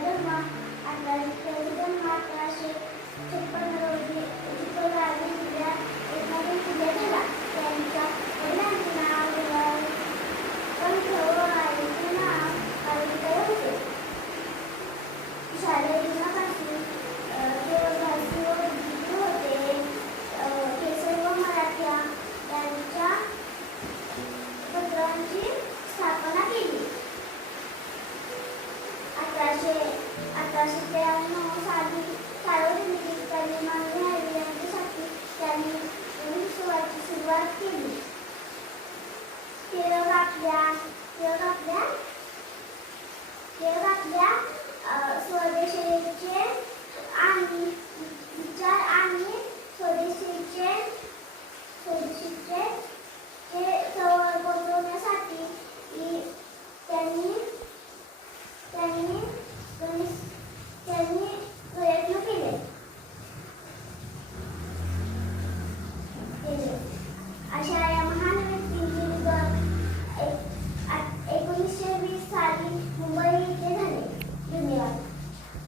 धर्म 1856 रोजी चिखलदरा जिल्ह्यात झाला. त्यांच्या वडिलांचे नाव पंत व आईचे नाव कालिदास होते. शालेय जीवनापासून ते भारतीय विद्यार्थी होते. केसरी व मराठा यांच्या पत्रांची स्थापना केली. 1893 साली सार्वजनिक कल्याण यांच्यासाठी त्यांनी उत्सवाची सुरुवात केली. टिळक आपल्या स्वदेशीचे विचार आणि स्वदेशीचे जवळ पोहोचवण्यासाठी त्यांनी प्रयत्न केले. अशा